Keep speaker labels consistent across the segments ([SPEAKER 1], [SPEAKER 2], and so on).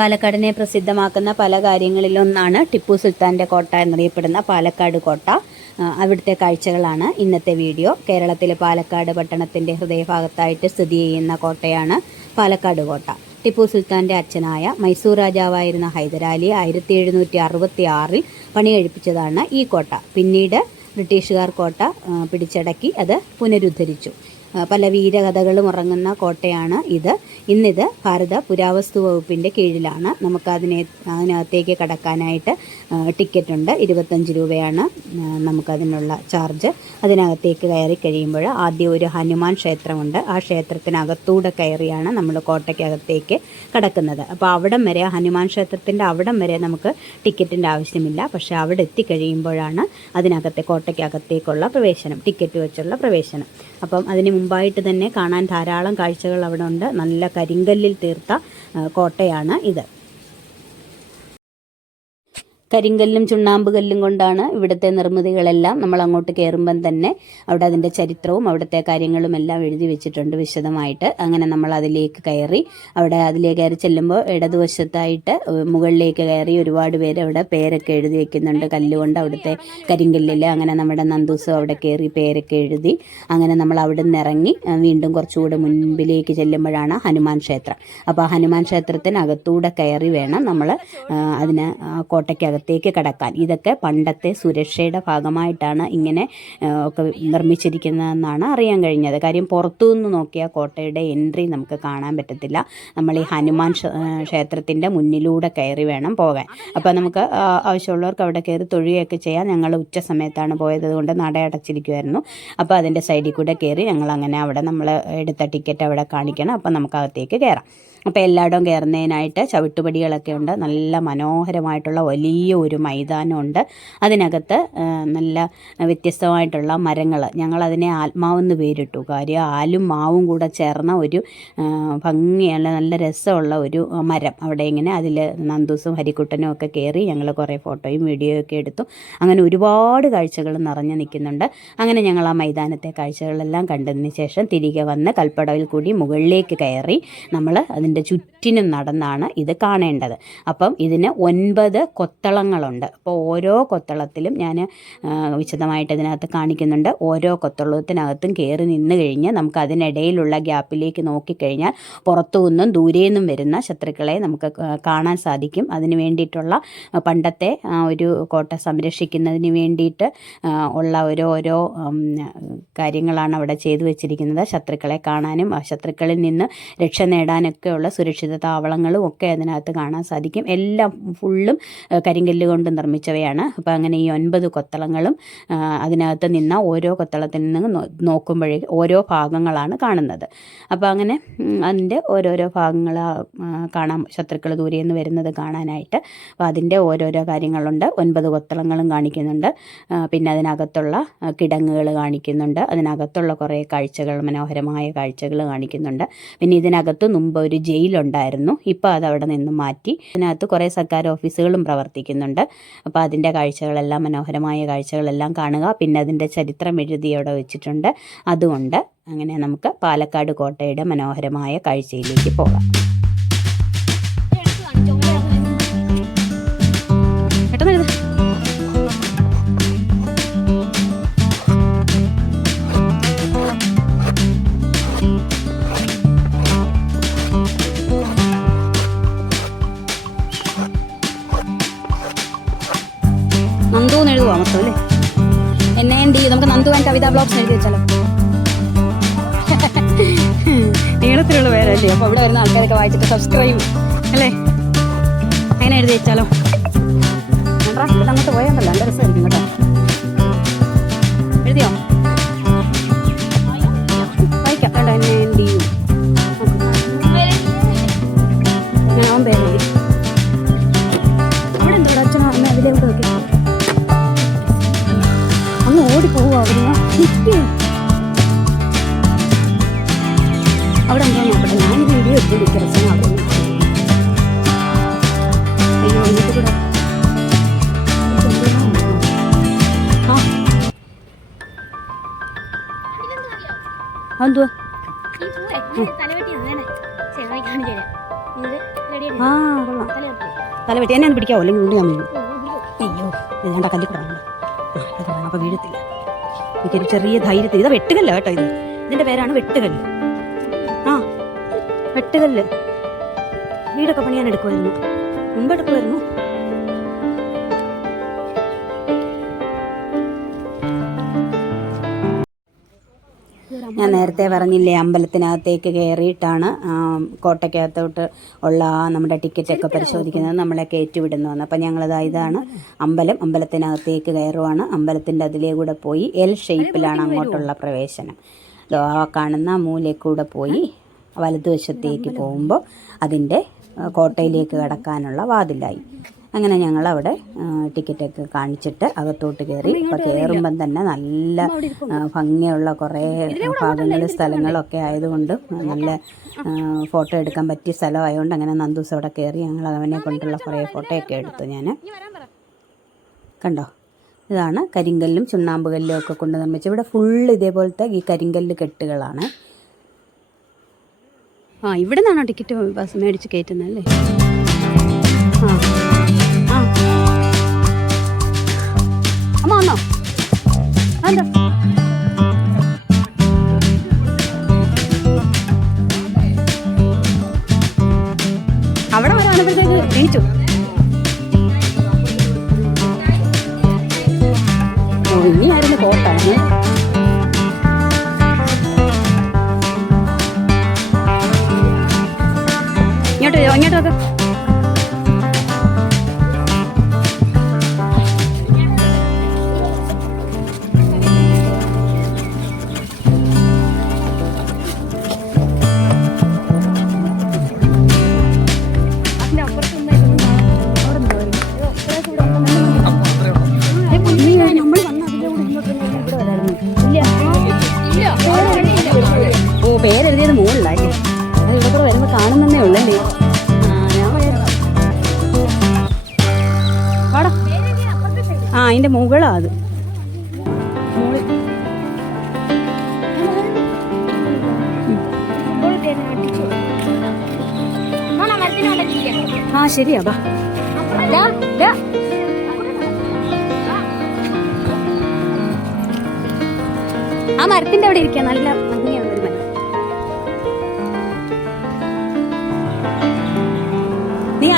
[SPEAKER 1] പാലക്കാടിനെ പ്രസിദ്ധമാക്കുന്ന പല കാര്യങ്ങളിലൊന്നാണ് ടിപ്പു സുൽത്താന്റെ കോട്ട എന്നറിയപ്പെടുന്ന പാലക്കാട് കോട്ട. അവിടുത്തെ കാഴ്ചകളാണ് ഇന്നത്തെ വീഡിയോ. കേരളത്തിലെ പാലക്കാട് പട്ടണത്തിന്റെ ഹൃദയഭാഗത്തായിട്ട് സ്ഥിതി ചെയ്യുന്ന കോട്ടയാണ് പാലക്കാട് കോട്ട. ടിപ്പു സുൽത്താന്റെ അച്ഛനായ മൈസൂർ രാജാവായിരുന്ന ഹൈദരാലി ആയിരത്തി എഴുന്നൂറ്റി അറുപത്തി ആറിൽ പണികഴിപ്പിച്ചതാണ് ഈ കോട്ട. പിന്നീട് ബ്രിട്ടീഷുകാർ കോട്ട പിടിച്ചടക്കി അത് പുനരുദ്ധരിച്ചു. പല വീരകഥകളും ഉറങ്ങുന്ന കോട്ടയാണ് ഇത്. ഇന്നിത് ഭാരത പുരാവസ്തു വകുപ്പിന്റെ കീഴിലാണ്. നമുക്കതിനെ അതിനകത്തേക്ക് കടക്കാനായിട്ട് ടിക്കറ്റ് ഉണ്ട് ഇരുപത്തഞ്ച് രൂപയാണ് നമുക്കതിനുള്ള ചാർജ്. അതിനകത്തേക്ക് കയറി കഴിയുമ്പോൾ ആദ്യം ഒരു ഹനുമാൻ ക്ഷേത്രമുണ്ട്. ആ ക്ഷേത്രത്തിനകത്തൂടെ കയറിയാണ് നമ്മൾ കോട്ടയ്ക്കകത്തേക്ക് കടക്കുന്നത്. അപ്പോൾ അവിടം വരെ ഹനുമാൻ ക്ഷേത്രത്തിന്റെ അവിടം വരെ നമുക്ക് ടിക്കറ്റിന്റെ ആവശ്യമില്ല. പക്ഷേ അവിടെ എത്തിക്കഴിയുമ്പോഴാണ് അതിനകത്തെ കോട്ടയ്ക്കകത്തേക്കുള്ള പ്രവേശനം ടിക്കറ്റ് വെച്ചുള്ള പ്രവേശനം. അപ്പം അതിന് മുമ്പായിട്ട് തന്നെ കാണാൻ ധാരാളം കാഴ്ചകൾ അവിടെ ഉണ്ട്. നല്ല കരിങ്കല്ലിൽ തീർത്ത കോട്ടയാണ് ഇത്. കരിങ്കല്ലും ചുണ്ണാമ്പ് കല്ലും കൊണ്ടാണ് ഇവിടുത്തെ നിർമ്മിതികളെല്ലാം നമ്മൾ അങ്ങോട്ട് കയറുമ്പം തന്നെ അവിടെ അതിന്റെ ചരിത്രവും അവിടുത്തെ കാര്യങ്ങളും എല്ലാം എഴുതി വെച്ചിട്ടുണ്ട് വിശദമായിട്ട്. അങ്ങനെ നമ്മൾ അതിലേക്ക് കയറി അവിടെ അതിലേക്ക് കയറി ചെല്ലുമ്പോൾ ഇടതുവശത്തായിട്ട് മുകളിലേക്ക് കയറി ഒരുപാട് പേര് അവിടെ പേരൊക്കെ എഴുതി വെക്കുന്നുണ്ട്. കല്ലുകൊണ്ട് അവിടുത്തെ കരിങ്കല്ലിൽ അങ്ങനെ നമ്മുടെ നന്ദൂസം അവിടെ കയറി പേരൊക്കെ എഴുതി അങ്ങനെ നമ്മൾ അവിടെ നിന്ന് ഇറങ്ങി വീണ്ടും കുറച്ചുകൂടെ മുൻപിലേക്ക് ചെല്ലുമ്പോഴാണ് ഹനുമാൻ ക്ഷേത്രം. അപ്പോൾ ആ ഹനുമാൻ ക്ഷേത്രത്തിനകത്തൂടെ കയറി വേണം നമ്മൾ അതിന് ആ കോട്ടയ്ക്കകത്തേക്ക് കടക്കാൻ. ഇതൊക്കെ പണ്ടത്തെ സുരക്ഷയുടെ ഭാഗമായിട്ടാണ് ഇങ്ങനെ ഒക്കെ നിർമ്മിച്ചിരിക്കുന്നതെന്നാണ് അറിയാൻ കഴിഞ്ഞത്. കാര്യം പുറത്തുനിന്ന് നോക്കിയാൽ കോട്ടയുടെ എൻട്രി നമുക്ക് കാണാൻ പറ്റത്തില്ല. നമ്മൾ ഈ ഹനുമാൻ ക്ഷ- ക്ഷേത്രത്തിന്റെ മുന്നിലൂടെ കയറി വേണം പോകാൻ. അപ്പോൾ നമുക്ക് ആവശ്യമുള്ളവർക്ക് അവിടെ കയറി തൊഴുകയൊക്കെ ചെയ്യാം. ഞങ്ങൾ ഉച്ച സമയത്താണ് പോയത്. കൊണ്ട് നട അടച്ചിരിക്കുമായിരുന്നു അപ്പോൾ അതിന്റെ സൈഡിൽ കൂടെ കയറി ഞങ്ങൾ അങ്ങനെ അവിടെ നമ്മൾ എടുത്ത ടിക്കറ്റ് അവിടെ കാണിക്കണം. അപ്പോൾ നമുക്ക് അകത്തേക്ക് കയറാം. അപ്പോൾ എല്ലായിടവും കയറുന്നതിനായിട്ട് ചവിട്ടുപടികളൊക്കെ ഉണ്ട്. നല്ല മനോഹരമായിട്ടുള്ള വലിയ ഒരു മൈതാനമുണ്ട്. അതിനകത്ത് നല്ല വ്യത്യസ്തമായിട്ടുള്ള മരങ്ങൾ ഞങ്ങളതിനെ ആത്മാവെന്ന് പേരിട്ടു. കാര്യം ആലും മാവും കൂടെ ചേർന്ന ഒരു ഭംഗിയുള്ള നല്ല രസമുള്ള ഒരു മരം. അവിടെ ഇങ്ങനെ അതിൽ നന്ദൂസും ഹരിക്കുട്ടനും ഒക്കെ കയറി ഞങ്ങൾ കുറേ ഫോട്ടോയും വീഡിയോയും ഒക്കെ എടുത്തു. അങ്ങനെ ഒരുപാട് കാഴ്ചകൾ നിറഞ്ഞു നിൽക്കുന്നുണ്ട്. അങ്ങനെ ഞങ്ങൾ ആ മൈതാനത്തെ കാഴ്ചകളെല്ലാം കണ്ടതിന് ശേഷം തിരികെ വന്ന് കൽപ്പടവിൽ കൂടി മുകളിലേക്ക് കയറി നമ്മൾ അതിന്റെ ചുറ്റിനും നടന്നാണ് ഇത് കാണേണ്ടത്. അപ്പം ഇതിന് ഒൻപത് കൊത്തളങ്ങളുണ്ട്. അപ്പോൾ ഓരോ കൊത്തളത്തിലും ഞാൻ വിശദമായിട്ട് ഇതിനകത്ത് കാണിക്കുന്നുണ്ട്. ഓരോ കൊത്തളത്തിനകത്തും കയറി നിന്ന് കഴിഞ്ഞ് നമുക്ക് അതിനിടയിലുള്ള ഗ്യാപ്പിലേക്ക് നോക്കിക്കഴിഞ്ഞാൽ പുറത്തു നിന്നും ദൂരെ നിന്നും വരുന്ന ശത്രുക്കളെ നമുക്ക് കാണാൻ സാധിക്കും. അതിന് വേണ്ടിയിട്ടുള്ള പണ്ടത്തെ ഒരു കോട്ട സംരക്ഷിക്കുന്നതിന് വേണ്ടിയിട്ട് ഉള്ള ഓരോരോ ഓരോ കാര്യങ്ങളാണ് അവിടെ ചെയ്തു വെച്ചിരിക്കുന്നത്. ശത്രുക്കളെ കാണാനും ആ ശത്രുക്കളിൽ നിന്ന് രക്ഷ നേടാനൊക്കെയുള്ള സുരക്ഷിത താവളങ്ങളും ഒക്കെ അതിനകത്ത് കാണാൻ സാധിക്കും. എല്ലാം ഫുള്ളും കരിങ്കല്ല് കൊണ്ട് നിർമ്മിച്ചവയാണ്. അപ്പോൾ അങ്ങനെ ഈ ഒൻപത് കൊത്തളങ്ങളും അതിനകത്ത് നിന്ന ഓരോ കൊത്തളത്തിൽ നിന്ന് നോക്കുമ്പോഴേ ഓരോ ഭാഗങ്ങളാണ് കാണുന്നത്. അപ്പോൾ അങ്ങനെ അതിന്റെ ഓരോരോ ഭാഗങ്ങൾ കാണാം ശത്രുക്കൾ ദൂരെ നിന്ന് വരുന്നത് കാണാനായിട്ട് അപ്പോൾ അതിന്റെ ഓരോരോ കാര്യങ്ങളുണ്ട്. ഒൻപത് കൊത്തളങ്ങളും കാണിക്കുന്നുണ്ട്. പിന്നെ അതിനകത്തുള്ള കിടങ്ങുകൾ കാണിക്കുന്നുണ്ട്. അതിനകത്തുള്ള കുറേ കാഴ്ചകൾ മനോഹരമായ കാഴ്ചകൾ കാണിക്കുന്നുണ്ട്. പിന്നെ ഇതിനകത്ത് മുമ്പ് ഒരു ജയിലുണ്ടായിരുന്നു. ഇപ്പോൾ അത് അവിടെ നിന്ന് മാറ്റി. അതിനകത്ത് കുറേ സർക്കാർ ഓഫീസുകളും പ്രവർത്തിക്കുന്നുണ്ട്. അപ്പോൾ അതിന്റെ കാഴ്ചകളെല്ലാം മനോഹരമായ കാഴ്ചകളെല്ലാം കാണുക. പിന്നെ അതിന്റെ ചരിത്രം എഴുതി അവിടെ വെച്ചിട്ടുണ്ട്. അതുകൊണ്ട് അങ്ങനെ നമുക്ക് പാലക്കാട് കോട്ടയുടെ മനോഹരമായ കാഴ്ചയിലേക്ക് പോകാം. ആൾക്കാരൊക്കെ വായിച്ചിട്ട് സബ്സ്ക്രൈബ് അല്ലേ? അങ്ങനെ എഴുതി വെച്ചാലോ?
[SPEAKER 2] പിടിക്കാവോ അല്ലെങ്കിൽ ഉള്ളി ഞാൻ വീഴും അയ്യോ ഞാൻ കല്ലിക്കൂടാണ് ആ അപ്പൊ അപ്പോൾ വീഴത്തില്ല. എനിക്കൊരു ചെറിയ ധൈര്യത്തിൽ ഇതാ വെട്ടുകല്ല കേട്ടോ ഇത്. ഇതിന്റെ പേരാണ് വെട്ടുകല്ല്. ആ വെട്ടുകല്ല്. വീടൊക്കെ പണിയാൻ എടുക്കുമായിരുന്നു മുമ്പ് എടുക്കുമായിരുന്നു ഞാൻ നേരത്തെ പറഞ്ഞില്ലേ അമ്പലത്തിനകത്തേക്ക് കയറിയിട്ടാണ് കോട്ടയ്ക്കകത്തോട്ട് ഉള്ള നമ്മുടെ ടിക്കറ്റൊക്കെ പരിശോധിക്കുന്നത്. നമ്മളെ കയറ്റിവിടുന്നതെന്ന് അപ്പം ഞങ്ങളത് ഇതാണ് അമ്പലം. അമ്പലത്തിനകത്തേക്ക് കയറുവാണ്. അമ്പലത്തിന്റെ അതിലേ കൂടെ പോയി എൽ ഷേപ്പിലാണ് അങ്ങോട്ടുള്ള പ്രവേശനം. കാണുന്ന മൂലക്കൂടെ കൂടെ പോയി വലതുവശത്തേക്ക് പോകുമ്പോൾ അതിന്റെ കോട്ടയിലേക്ക് കടക്കാനുള്ള വാതിലായി. അങ്ങനെ ഞങ്ങൾ അവിടെ ടിക്കറ്റൊക്കെ കാണിച്ചിട്ട് അകത്തോട്ട് കയറി. അപ്പോൾ കയറുമ്പം തന്നെ നല്ല ഭംഗിയുള്ള കുറേ ഭാഗങ്ങൾ സ്ഥലങ്ങളൊക്കെ ആയതുകൊണ്ട് നല്ല ഫോട്ടോ എടുക്കാൻ പറ്റിയ സ്ഥലമായതുകൊണ്ട് അങ്ങനെ നന്ദൂസ് അവിടെ കയറി ഞങ്ങൾ അവനെ കൊണ്ടുള്ള കുറേ ഫോട്ടോയൊക്കെ എടുത്തു ഞാൻ കണ്ടോ? ഇതാണ് കരിങ്കല്ലും ചുണ്ണാമ്പുകല്ലും ഒക്കെ കൊണ്ട് നിർമ്മിച്ചത് ഇവിടെ ഫുള്ള് ഇതേപോലത്തെ ഈ കരിങ്കല്ല് കെട്ടുകളാണ്. ആ ഇവിടെ നിന്നാണോ ടിക്കറ്റ് ബസ് മേടിച്ച് കയറ്റുന്നത് അല്ലേ? ആ. അതെന്താ അവിടെ വരെ വന്നപ്പോഴത്തേക്ക് എണീച്ചു ഇനിയായിരുന്നു കോട്ടാണ് ഇങ്ങോട്ട് ഇങ്ങോട്ട് നോക്ക്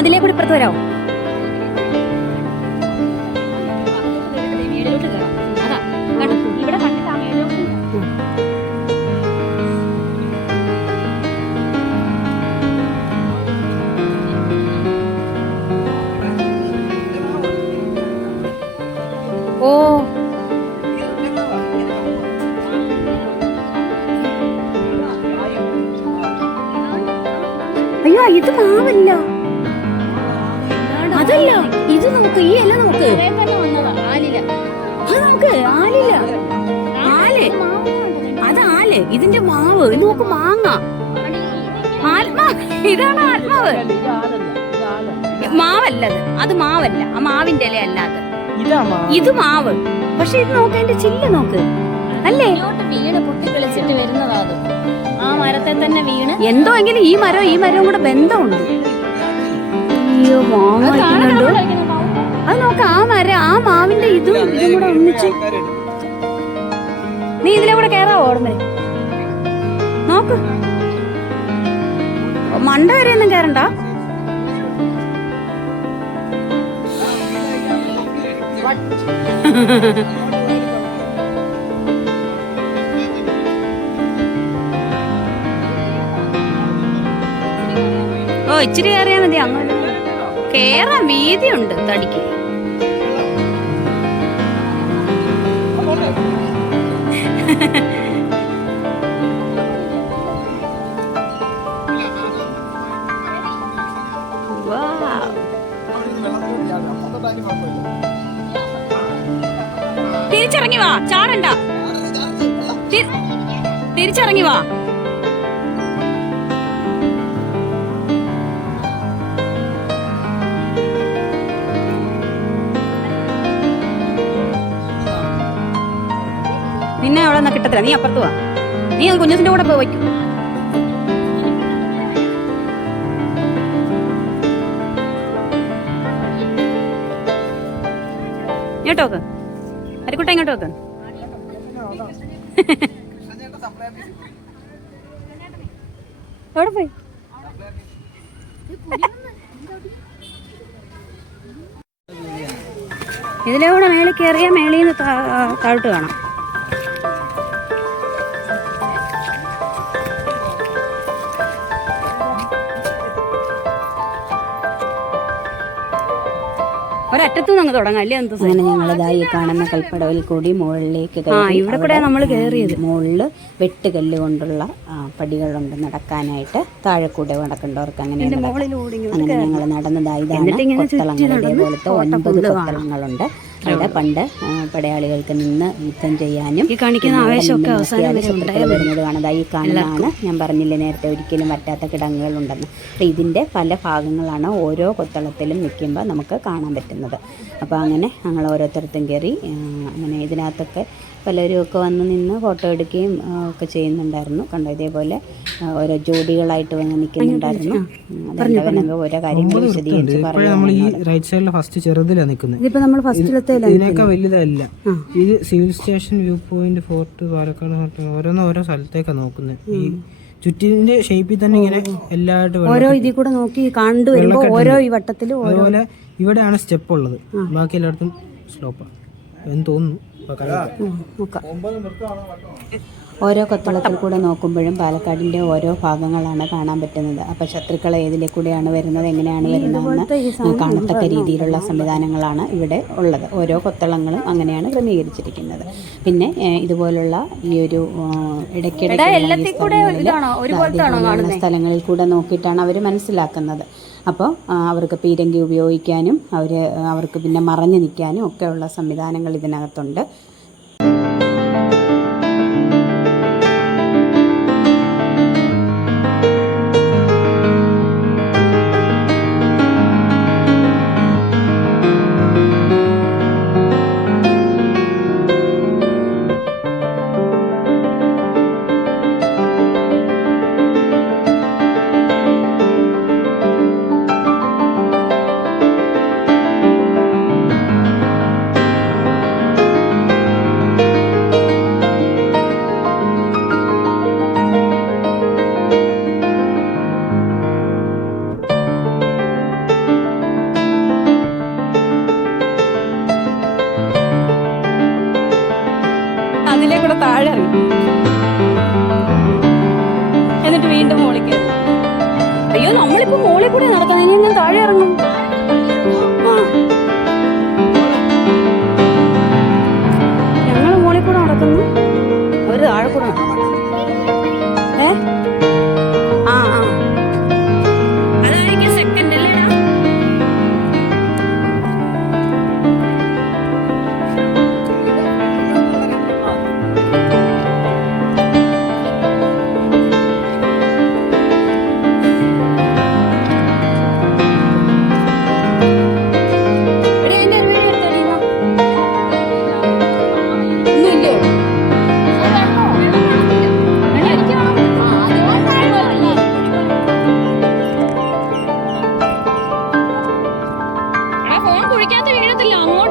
[SPEAKER 2] നീ അതിലേ കൂടി ഇപ്പുറത്ത് വരാമോ നോക്ക് അതിന്റെ ചില്ല നോക്ക്. അല്ലേ?
[SPEAKER 3] വീണ് പൊട്ടിക്കളിച്ചിട്ട് വരുന്നതാ ആ മരത്തെ തന്നെ വീണ്.
[SPEAKER 2] എന്തോ എങ്കിലും ഈ മരവും ഈ മരവും കൂടെ ബന്ധമുണ്ട്. അയ്യോ മാങ്ങ അത് നോക്ക് ആ മരം ആ മാവിന്റെ ഇതും ഇതും കൂടെ ഒന്നിച്ച്. നീ ഇതിലെ കൂടെ കേറാവോ ഓടുമ്പേ നോക്ക്. മണ്ട വരെ ഒന്നും കേറണ്ട. ഓ ഇച്ചിരി കയറിയാ മതി അങ്ങോട്ട് കേറാൻ വീതിയുണ്ട് തടിക്ക്. തിരിച്ചിറങ്ങി വാ ചാടണ്ട. തിരിച്ചിറങ്ങി വാ. പറ്റത്തില്ല നീ അപ്പുറത്ത് വാ. നീ അത് കുഞ്ഞസിന്റെ കൂടെ പോയി വയ്ക്കും.
[SPEAKER 1] ഇങ്ങോട്ട് നോക്ക്. അരിക്കുട്ട ഇങ്ങോട്ട് നോക്ക്. എവിടെ പോയി? ഇതിലൂടെ മേളിൽ കയറിയ മേളിൽ നിന്ന് താഴോട്ട് കാണാം. ഒരറ്റത്തു നിന്ന് തുടങ്ങാം. അല്ലേ എന്ത് അങ്ങനെ ഞങ്ങളിതാ ഈ കാണുന്ന കൽപ്പടവിൽ കൂടി മുകളിലേക്ക് ഇവിടെ കൂടെ നമ്മൾ കയറിയത്. മുകളിൽ വെട്ടുകല്ല് കൊണ്ടുള്ള ആ, പടികളുണ്ട് നടക്കാനായിട്ട്. താഴെ കൂടെ നടക്കേണ്ടവർക്ക് അങ്ങനെ അങ്ങനെ ഞങ്ങൾ നടന്നതായി ഇതാണ് കൊത്തളങ്ങൾ. ഇതേപോലത്തെ ഒൻപത് കൊത്തളങ്ങളുണ്ട്. അവിടെ പണ്ട് പടയാളികൾക്ക് നിന്ന് യുദ്ധം ചെയ്യാനും ഈ കാണിക്കുന്ന ആവേശമൊക്കെ വരുന്നത് കാണാം ഈ കാണുന്നതാണ്. ഞാൻ പറഞ്ഞില്ലേ നേരത്തെ ഒരിക്കലും പറ്റാത്ത കിടങ്ങുകൾ ഉണ്ടെന്ന് അപ്പോൾ ഇതിന്റെ പല ഭാഗങ്ങളാണ് ഓരോ കൊത്തളത്തിലും നിൽക്കുമ്പോൾ നമുക്ക് കാണാൻ പറ്റുന്നത്. അപ്പോൾ അങ്ങനെ ഞങ്ങൾ ഓരോരുത്തർത്തും കയറി അങ്ങനെ ഇതിനകത്തൊക്കെ പലരും ഒക്കെ വന്ന് നിന്ന് ഫോട്ടോ എടുക്കുകയും ഒക്കെ ചെയ്യുന്നുണ്ടായിരുന്നു. കണ്ടോ ഇതേപോലെ ഓരോ ജോഡികളായിട്ട് വന്ന് നിൽക്കുന്നുണ്ടായിരുന്നു. അതിനൊക്കെ ഓരോ കാര്യങ്ങൾ വിശദീകരിച്ച്
[SPEAKER 4] ഇപ്പോഴേ നമ്മൾ ഈ റൈറ്റ് സൈഡിലെ ഫസ്റ്റ് ചെറുതിലാണ് നിൽക്കുന്നത്
[SPEAKER 1] ഇതിപ്പോൾ നമ്മൾ ഫസ്റ്റിലത്തെ
[SPEAKER 4] ഇതിനൊക്കെ വലുതല്ല. ഇത് civil station view point fort Palakkad fort ഓരോന്ന് ഓരോ സ്ഥലത്തേക്കാണ് നോക്കുന്നത് ഈ ചുറ്റിന്റെ ഷേപ്പിൽ തന്നെ ഇങ്ങനെ എല്ലായിട്ട്
[SPEAKER 1] ഓരോ ഇതിൽ കൂടെ നോക്കി കണ്ടു വരുമ്പോൾ ഓരോ ഈ വട്ടത്തിലും
[SPEAKER 4] അതുപോലെ ഇവിടെയാണ് സ്റ്റെപ്പ് ഉള്ളത്. ബാക്കി എല്ലായിടത്തും സ്ലോപ്പാണ് എന്ന് തോന്നുന്നു.
[SPEAKER 1] ഓരോ കൊത്തളത്തിൽ കൂടെ നോക്കുമ്പോഴും പാലക്കാടിന്റെ ഓരോ ഭാഗങ്ങളാണ് കാണാൻ പറ്റുന്നത്. അപ്പോൾ ശത്രുക്കൾ ഏതിലെ കൂടെയാണ് വരുന്നത് എങ്ങനെയാണ് വരുന്നതെന്ന് കാണത്തക്ക രീതിയിലുള്ള സംവിധാനങ്ങളാണ് ഇവിടെ ഉള്ളത്. ഓരോ കൊത്തളങ്ങളും അങ്ങനെയാണ് ക്രമീകരിച്ചിരിക്കുന്നത്. പിന്നെ ഇതുപോലുള്ള ഈ ഒരു ഇടയ്ക്കിടെ സ്ഥലങ്ങളിൽ കൂടെ നോക്കിയിട്ടാണ് അവർ മനസ്സിലാക്കുന്നത്. അപ്പോൾ അവർക്ക് പീരങ്കി ഉപയോഗിക്കാനും അവർ അവർക്ക് പിന്നെ മറഞ്ഞു നിൽക്കാനും ഒക്കെയുള്ള സംവിധാനങ്ങൾ ഇതിനകത്തുണ്ട്. താഴെ ഇറങ്ങും ലാംഗ്വേജ്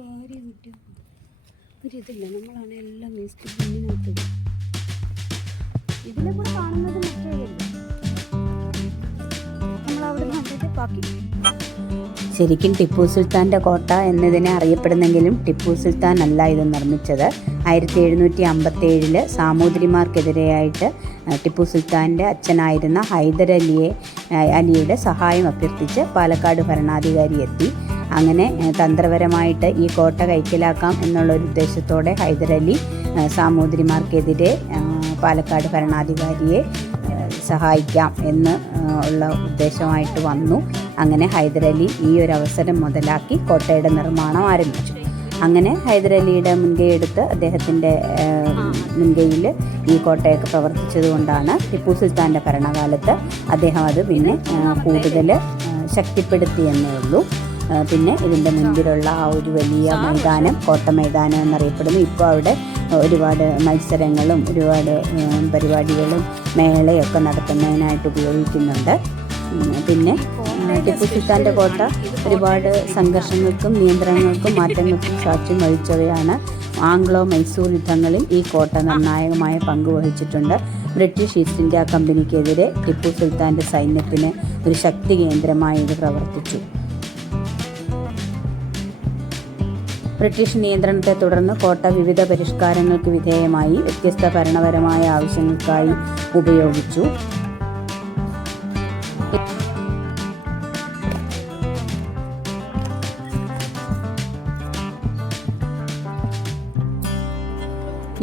[SPEAKER 1] വാരി കിട്ടിയ ഒരിതില്ല നമ്മളാണ് എല്ലാം വേസ്റ്റ് ബിന്നിനകത്ത് ഇതിനെ കൂടെ കാണുന്നത് ബാക്കി ശരിക്കും ടിപ്പു സുൽത്താന്റെ കോട്ട എന്നതിനെ അറിയപ്പെടുന്നെങ്കിലും ടിപ്പു സുൽത്താൻ അല്ല ഇത് നിർമ്മിച്ചത്. ആയിരത്തി എഴുന്നൂറ്റി അമ്പത്തി ഏഴിൽ സാമൂതിരിമാർക്കെതിരെയായിട്ട് ടിപ്പു സുൽത്താന്റെ അച്ഛനായിരുന്ന ഹൈദർ അലിയെ അലിയുടെ സഹായം അഭ്യർത്ഥിച്ച് പാലക്കാട് ഭരണാധികാരി എത്തി. അങ്ങനെ തന്ത്രപരമായിട്ട് ഈ കോട്ട കൈക്കലാക്കാം എന്നുള്ള ഒരു ഉദ്ദേശത്തോടെ ഹൈദരലി സാമൂതിരിമാർക്കെതിരെ പാലക്കാട് ഭരണാധികാരിയെ സഹായിക്കാം എന്ന് ഉള്ള ഉദ്ദേശമായിട്ട് വന്നു. അങ്ങനെ ഹൈദരലി ഈ ഒരു അവസരം മുതലാക്കി കോട്ടയുടെ നിർമ്മാണം ആരംഭിച്ചു. അങ്ങനെ ഹൈദരലിയുടെ മുൻകൈ എടുത്ത് അദ്ദേഹത്തിന്റെ മുൻകൈയിൽ ഈ കോട്ടയൊക്കെ പ്രവർത്തിച്ചതുകൊണ്ടാണ് ടിപ്പു സുൽത്താന്റെ ഭരണകാലത്ത് അദ്ദേഹം അത് പിന്നെ കൂടുതൽ ശക്തിപ്പെടുത്തിയെന്നേ ഉള്ളൂ. പിന്നെ ഇതിന്റെ മുൻപിലുള്ള ആ ഒരു വലിയ മൈതാനം കോട്ട മൈതാനം എന്നറിയപ്പെടുന്നു. ഇപ്പോൾ അവിടെ ഒരുപാട് മത്സരങ്ങളും ഒരുപാട് പരിപാടികളും മേളയൊക്കെ നടത്തുന്നതിനായിട്ട് ഉപയോഗിക്കുന്നുണ്ട്. പിന്നെ ടിപ്പു സുൽത്താന്റെ കോട്ട ഒരുപാട് സംഘർഷങ്ങൾക്കും നിയന്ത്രണങ്ങൾക്കും മാറ്റങ്ങൾക്കും സാക്ഷ്യം വഹിച്ചവയാണ് ആംഗ്ലോ മൈസൂർ യുദ്ധങ്ങളിൽ ഈ കോട്ട നിർണായകമായ പങ്ക് വഹിച്ചിട്ടുണ്ട്. ബ്രിട്ടീഷ് ഈസ്റ്റ് ഇന്ത്യ കമ്പനിക്കെതിരെ ടിപ്പു സുൽത്താന്റെ സൈന്യത്തിന് ഒരു ശക്തി കേന്ദ്രമായി ഇത് പ്രവർത്തിച്ചു. ബ്രിട്ടീഷ് നിയന്ത്രണത്തെ തുടർന്ന് കോട്ട വിവിധ പരിഷ്കാരങ്ങൾക്ക് വിധേയമായി വ്യത്യസ്ത ഭരണപരമായ ആവശ്യങ്ങൾക്കായി ഉപയോഗിച്ചു.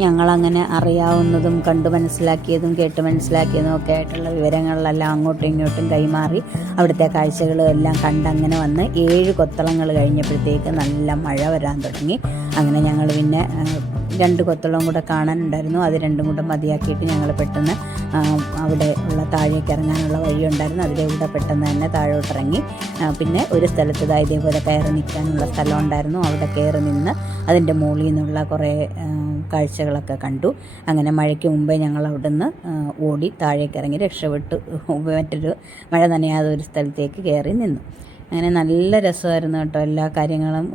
[SPEAKER 1] ഞങ്ങളങ്ങനെ അറിയാവുന്നതും കണ്ടു മനസ്സിലാക്കിയതും കേട്ട് മനസ്സിലാക്കിയതും ഒക്കെ ആയിട്ടുള്ള വിവരങ്ങളിലെല്ലാം അങ്ങോട്ടും ഇങ്ങോട്ടും കൈമാറി അവിടുത്തെ കാഴ്ചകളും എല്ലാം കണ്ടങ്ങനെ വന്ന് ഏഴ് കൊത്തളങ്ങൾ കഴിഞ്ഞപ്പോഴത്തേക്ക് നല്ല മഴ വരാൻ തുടങ്ങി. അങ്ങനെ ഞങ്ങൾ പിന്നെ രണ്ട് കൊത്തളം കൂടെ കാണാനുണ്ടായിരുന്നു. അത് രണ്ടും കൂടെ മതിയാക്കിയിട്ട് ഞങ്ങൾ പെട്ടെന്ന് അവിടെ ഉള്ള താഴേക്ക് ഇറങ്ങാനുള്ള വഴിയുണ്ടായിരുന്നു. അതിലൂടെ പെട്ടെന്ന് തന്നെ താഴോട്ട് ഇറങ്ങി പിന്നെ ഒരു സ്ഥലത്ത് ഇതാ ഇതേപോലെ കയറി നിൽക്കാനുള്ള സ്ഥലം ഉണ്ടായിരുന്നു. അവിടെ കയറി നിന്ന് അതിന്റെ മുകളിൽ നിന്നുള്ള കുറേ കാഴ്ചകളൊക്കെ കണ്ടു. അങ്ങനെ മഴയ്ക്ക് മുമ്പേ ഞങ്ങൾ അവിടുന്ന് ഓടി താഴേക്ക് ഇറങ്ങി രക്ഷപ്പെട്ടു. മറ്റൊരു മഴ നനയാതെ ഒരു സ്ഥലത്തേക്ക് കയറി നിന്നു. അങ്ങനെ നല്ല രസമായിരുന്നു കേട്ടോ എല്ലാ കാര്യങ്ങളും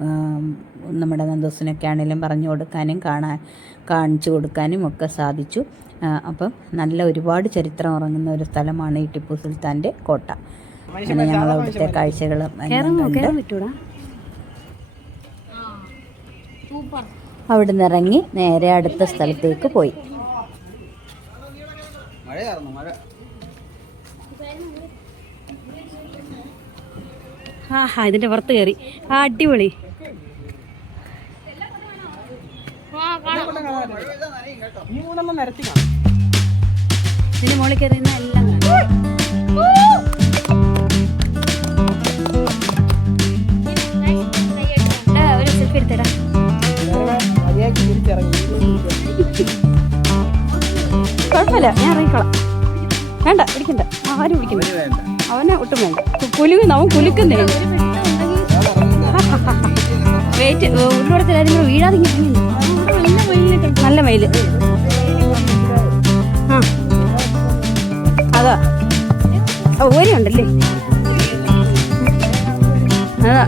[SPEAKER 1] നമ്മുടെ നന്ദോസിനൊക്കെ ആണെങ്കിലും പറഞ്ഞു കൊടുക്കാനും കാണാൻ കാണിച്ചു കൊടുക്കാനും ഒക്കെ സാധിച്ചു. അപ്പം നല്ല ഒരുപാട് ചരിത്രം ഉറങ്ങുന്ന ഒരു സ്ഥലമാണ് ഈ ടിപ്പു സുൽത്താന്റെ കോട്ട. അങ്ങനെ ഞങ്ങൾ അവിടുത്തെ കാഴ്ചകളും എല്ലാം കണ്ട് നിന്ന് ഇറങ്ങി നേരെ അടുത്ത സ്ഥലത്തേക്ക് പോയി.
[SPEAKER 4] ആഹാ മഴ.
[SPEAKER 1] ആ ഹാ ഇതിന്റെ പുറത്ത് കയറി ആ അടിപൊളി. ഇതിന് മുകളിൽ കയറി എല്ലാം ഒരു സെൽഫി എടുത്തേടാ.
[SPEAKER 4] മതിയാക്കി തിരിച്ചിറങ്ങി
[SPEAKER 1] കുഴപ്പമില്ല ഞാൻ ഇറങ്ങിക്കോളാം. വേണ്ട പിടിക്കണ്ട. ആരും പിടിക്കണ്ട. അവനെ ഒട്ടും വേണ്ട. കുലുങ്ങുന്നു അവൻ കുലുക്കുന്നേ. വെയിറ്റ് ഉള്ളോടത്തിലാരും കൂടെ വീഴാതെ. നല്ല വെയിൽ. ആ. അതാ. ഓരിയുണ്ടല്ലേ അതാ.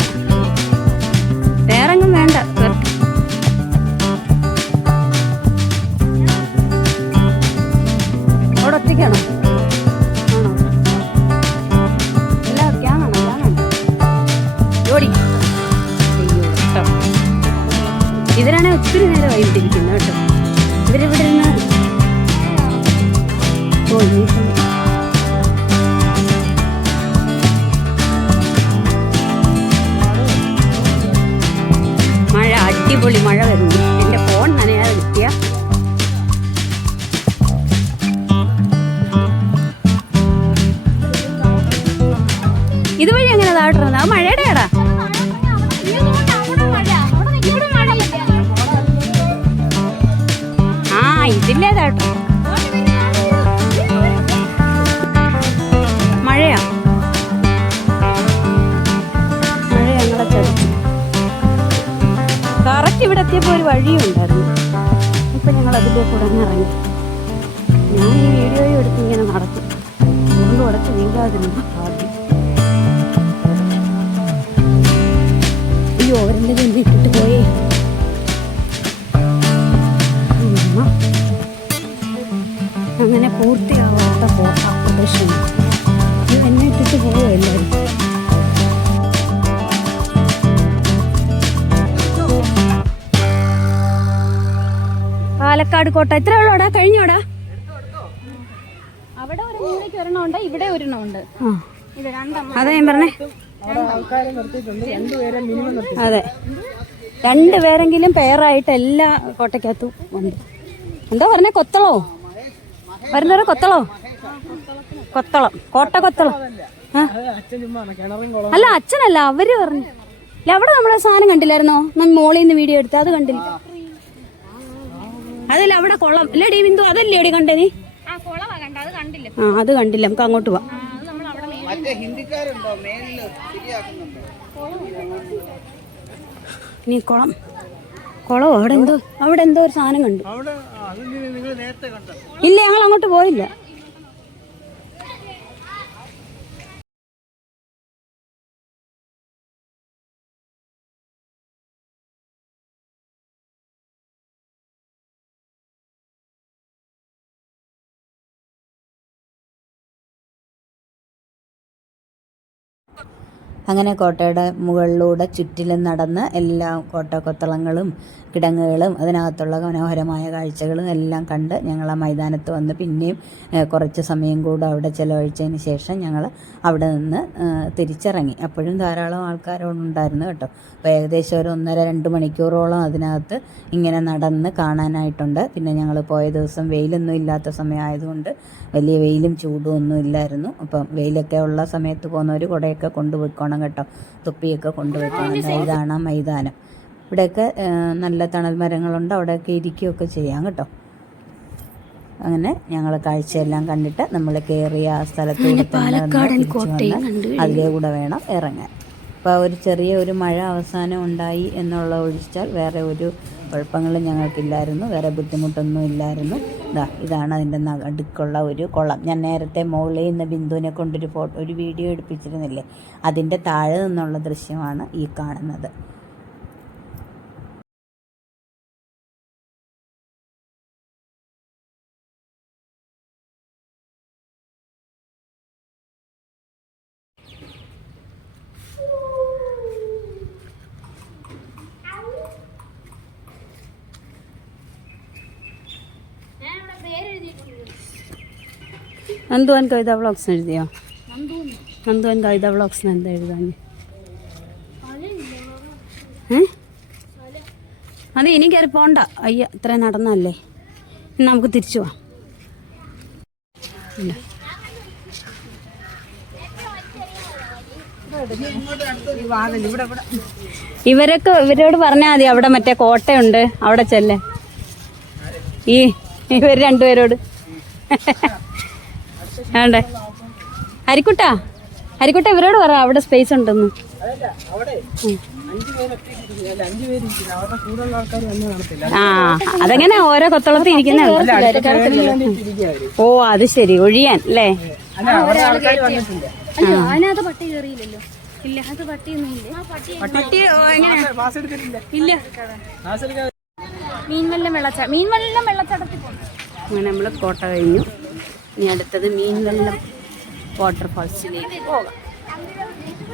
[SPEAKER 1] വേറെങ്ങും വേണ്ട. കോട്ട എത്ര ഉള്ളോടാ കഴിഞ്ഞോടാ.
[SPEAKER 3] അവിടെ ഒരു മൂലയ്ക്ക് ഒരെണ്ണമുണ്ട് ഇവിടെ ഒരെണ്ണമുണ്ട്.
[SPEAKER 1] അതെ
[SPEAKER 3] ഇത് രണ്ടെണ്ണം.
[SPEAKER 1] അതാ ഞാൻ പറഞ്ഞേ. അതെ. രണ്ടുപേരെങ്കിലും പെയറായിട്ട് എല്ലാ കോട്ടയ്ക്കകത്തും ഉണ്ട്. എന്തോ പറഞ്ഞേ കൊത്തളോ? വരുന്നവരെ കൊത്തളോ? കൊത്തളം. കോട്ട കൊത്തളം അല്ല അച്ഛനല്ല അവർ പറഞ്ഞു. അല്ല അവിടെ നമ്മളെ സാധനം കണ്ടില്ലായിരുന്നോ? നമ്മൾ മോളിൽ നിന്ന് വീഡിയോ എടുത്ത് അത് കണ്ടില്ല. അതല്ല അവിടെ കൊള്ളം ഇല്ലടി ബിന്ദു അതല്ലേ എവിടെ കണ്ടേ നീ?
[SPEAKER 3] ആ കുളവാ അത് കണ്ടില്ല.
[SPEAKER 1] അത് കണ്ടില്ല. നമുക്ക് അങ്ങോട്ട് പോവാം. ഇനി കുളം. കുളം അവിടെ എന്തോ അവിടെ എന്തോ ഒരു സാധനം കണ്ടു.
[SPEAKER 4] അവിടെ അത് നിങ്ങൾ നേരത്തെ കണ്ടോ?
[SPEAKER 1] ഇല്ല ഞങ്ങൾ അങ്ങോട്ട് പോയില്ല. അങ്ങനെ കോട്ടയുടെ മുകളിലൂടെ ചുറ്റിലും നടന്ന് എല്ലാ കോട്ട കൊത്തളങ്ങളും കിടങ്ങുകളും അതിനകത്തുള്ള മനോഹരമായ കാഴ്ചകളും എല്ലാം കണ്ട് ഞങ്ങൾ ആ മൈതാനത്ത് വന്ന് പിന്നെയും കുറച്ച് സമയം കൂടെ അവിടെ ചിലവഴിച്ചതിന് ശേഷം ഞങ്ങൾ അവിടെ നിന്ന് തിരിച്ചിറങ്ങി. അപ്പോഴും ധാരാളം ആൾക്കാരുണ്ടായിരുന്നു കേട്ടോ. അപ്പോൾ ഏകദേശം ഒരു ഒന്നര രണ്ട് മണിക്കൂറോളം അതിനകത്ത് ഇങ്ങനെ നടന്ന് കാണാനായിട്ടുണ്ട്. പിന്നെ ഞങ്ങൾ പോയ ദിവസം വെയിലൊന്നും ഇല്ലാത്ത സമയമായതുകൊണ്ട് വലിയ വെയിലും ചൂടും ഒന്നും ഇല്ലായിരുന്നു. അപ്പം വെയിലൊക്കെ ഉള്ള സമയത്ത് പോകുന്നവർ കുടയൊക്കെ കൊണ്ടുപോയിക്കോണം കേട്ടോ. തൊപ്പിയൊക്കെ കൊണ്ടുപോയിക്കോണം. ഇതാണ് മൈതാനം. ഇവിടെയൊക്കെ നല്ല തണൽ മരങ്ങളുണ്ട്. അവിടെയൊക്കെ ഇരിക്കുകയൊക്കെ ചെയ്യാം കേട്ടോ. അങ്ങനെ ഞങ്ങൾ കാഴ്ചയെല്ലാം കണ്ടിട്ട് നമ്മൾ കയറിയ ആ സ്ഥലത്തൂടെ തന്നെ വന്ന് അതിലേ കൂടെ വേണം ഇറങ്ങാൻ. അപ്പോൾ ഒരു ചെറിയ ഒരു മഴ അവസാനം ഉണ്ടായി എന്നുള്ള ഒഴിച്ചാൽ വേറെ ഒരു കുഴപ്പങ്ങളും ഞങ്ങൾക്കില്ലായിരുന്നു. വേറെ ബുദ്ധിമുട്ടൊന്നും ഇല്ലായിരുന്നു. ഇതാ ഇതാണ് അതിന്റെ നടുക്കുള്ള ഒരു കുളം. ഞാൻ നേരത്തെ മുകളിൽ നിന്ന് ബിന്ദുവിനെ കൊണ്ടൊരു ഫോട്ടോ ഒരു വീഡിയോ എടുപ്പിച്ചിരുന്നില്ലേ? അതിന്റെ താഴെ നിന്നുള്ള ദൃശ്യമാണ് ഈ കാണുന്നത്
[SPEAKER 3] ഞാൻ ഇവിടെ പേര് എഴുതിയിട്ടുണ്ട്
[SPEAKER 1] നന്ദുവൻ കവിത വ്ളോഗ്സ് എഴുതിയോ?
[SPEAKER 3] നന്ദു
[SPEAKER 1] നന്ദുവൻ കവിത വ്ളോഗ്സിന് എന്താ എഴുതാൻ? അത് ഇനി കയറി പോണ്ട. അയ്യ ഇത്ര നടന്നല്ലേ? നമുക്ക് തിരിച്ചു പോവാം. ഇവരൊക്കെ ഇവരോട് പറഞ്ഞാൽ മതി അവിടെ മറ്റേ കോട്ടയുണ്ട് അവിടെ ചെല്ലേ. ഈ ഇവർ രണ്ടുപേരോട്. വേണ്ടേ ഹരിക്കുട്ടാ ഹരിക്കുട്ട ഇവരോട് പറ അവിടെ സ്പേസ് ഉണ്ടെന്ന്.
[SPEAKER 4] അതല്ല അവിടെ. അഞ്ചു പേര് ഒറ്റയ്ക്ക് ഇരിക്കുന്നു. അല്ല അഞ്ചു പേര് ഇരിക്കുന്നു. അവരുടെ ആൾക്കാർ വന്ന് കാണത്തില്ല.
[SPEAKER 1] ആ അതെങ്ങനെ ഓരോ കൊത്തളത്തിൽ ഇരിക്കുന്ന ഓ അത് ശരി. ഒഴിയാൻ അല്ലേ?
[SPEAKER 3] അതിനകത്ത് പട്ടി കയറിയില്ലല്ലോ ഇല്ല അത് പട്ടിയൊന്നും ഇല്ല. മീൻവെല്ലം വെള്ളച്ചാട്ടം മീൻവെല്ലം വെള്ളച്ചാട്ടത്തിൽ പോകണം
[SPEAKER 1] അങ്ങനെ നമ്മൾ കോട്ട കഴിഞ്ഞു. ഇനി അടുത്തത് മീൻവെള്ളം വാട്ടർഫാൾസിലേക്ക് പോകാം.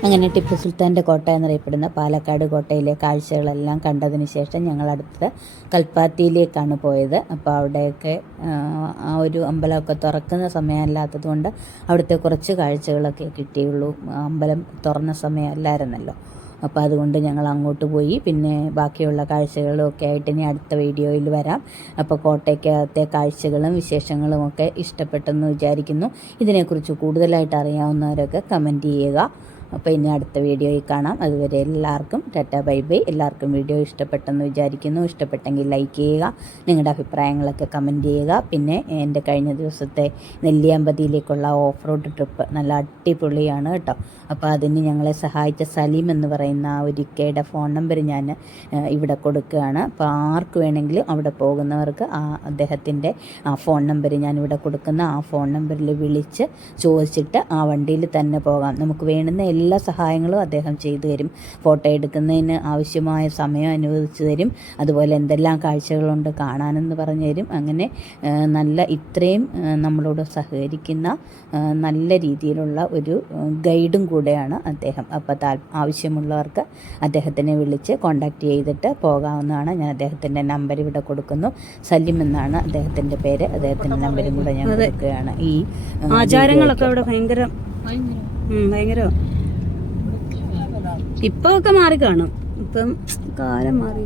[SPEAKER 1] അങ്ങനെ ടിപ്പു സുൽത്താന്റെ കോട്ട എന്നറിയപ്പെടുന്ന പാലക്കാട് കോട്ടയിലെ കാഴ്ചകളെല്ലാം കണ്ടതിന് ശേഷം ഞങ്ങൾ അടുത്തത് കൽപ്പാത്തിയിലേക്കാണ് പോയത്. അപ്പോൾ അവിടെയൊക്കെ ആ, ഒരു അമ്പലമൊക്കെ തുറക്കുന്ന സമയമല്ലാത്തത് കൊണ്ട് അവിടുത്തെ കുറച്ച് കാഴ്ചകളൊക്കെ കിട്ടിയുള്ളൂ. അമ്പലം തുറന്ന സമയമല്ലായിരുന്നല്ലോ. അപ്പോൾ അതുകൊണ്ട് ഞങ്ങൾ അങ്ങോട്ട് പോയി. പിന്നെ ബാക്കിയുള്ള കാഴ്ചകളും ഒക്കെ ആയിട്ട് ഇനി അടുത്ത വീഡിയോയിൽ വരാം. അപ്പോൾ കോട്ടയ്ക്കകത്തെ കാഴ്ചകളും വിശേഷങ്ങളും ഒക്കെ ഇഷ്ടപ്പെട്ടെന്ന് വിചാരിക്കുന്നു. ഇതിനെക്കുറിച്ച് കൂടുതലായിട്ട് അറിയാവുന്നവരൊക്കെ കമന്റ് ചെയ്യുക. അപ്പോൾ ഇനി അടുത്ത വീഡിയോയിൽ കാണാം. അതുവരെ എല്ലാവർക്കും ടാറ്റ ബൈ ബൈ. എല്ലാവർക്കും വീഡിയോ ഇഷ്ടപ്പെട്ടെന്ന് വിചാരിക്കുന്നു. ഇഷ്ടപ്പെട്ടെങ്കിൽ ലൈക്ക് ചെയ്യുക നിങ്ങളുടെ അഭിപ്രായങ്ങളൊക്കെ കമന്റ് ചെയ്യുക. പിന്നെ എന്റെ കഴിഞ്ഞ ദിവസത്തെ നെല്ലിയാമ്പതിയിലേക്കുള്ള ഓഫ് റോഡ് ട്രിപ്പ് നല്ല അടിപൊളിയാണ് കേട്ടോ. അപ്പോൾ അതിന് ഞങ്ങളെ സഹായിച്ച സലീം എന്ന് പറയുന്ന ആ ഒരു ഇക്കയുടെ ഫോൺ നമ്പർ ഞാൻ ഇവിടെ കൊടുക്കുകയാണ്. അപ്പോൾ ആർക്ക് വേണമെങ്കിലും അവിടെ പോകുന്നവർക്ക് ആ അദ്ദേഹത്തിന്റെ ആ ഫോൺ നമ്പർ ഞാനിവിടെ കൊടുക്കുന്ന ആ ഫോൺ നമ്പറിൽ വിളിച്ച് ചോദിച്ചിട്ട് ആ വണ്ടിയിൽ തന്നെ പോകാം. നമുക്ക് വേണ്ടുന്ന എല്ലാ സഹായങ്ങളും അദ്ദേഹം ചെയ്തു തരും. ഫോട്ടോ എടുക്കുന്നതിന് ആവശ്യമായ സമയം അനുവദിച്ചു തരും. അതുപോലെ എന്തെല്ലാം കാഴ്ചകളുണ്ട് കാണാനെന്ന് പറഞ്ഞു തരും. അങ്ങനെ നല്ല ഇത്രയും നമ്മളോട് സഹകരിക്കുന്ന നല്ല രീതിയിലുള്ള ഒരു ഗൈഡും കൂടെയാണ് അദ്ദേഹം. അപ്പോൾ താൽ ആവശ്യമുള്ളവർക്ക് അദ്ദേഹത്തിനെ വിളിച്ച് കോണ്ടാക്ട് ചെയ്തിട്ട് പോകാവുന്നതാണ്. ഞാൻ അദ്ദേഹത്തിന്റെ നമ്പർ ഇവിടെ കൊടുക്കുന്നു. സലിം എന്നാണ് അദ്ദേഹത്തിന്റെ പേര്. അദ്ദേഹത്തിന്റെ നമ്പരും കൂടെ ഞാൻ കൊടുക്കുകയാണ്. ഈ
[SPEAKER 3] ആചാരങ്ങളൊക്കെ അവിടെ ഭയങ്കര ഭയങ്കര ഇപ്പൊ ഒക്കെ മാറി കാണും. ഇപ്പം കാലം മാറി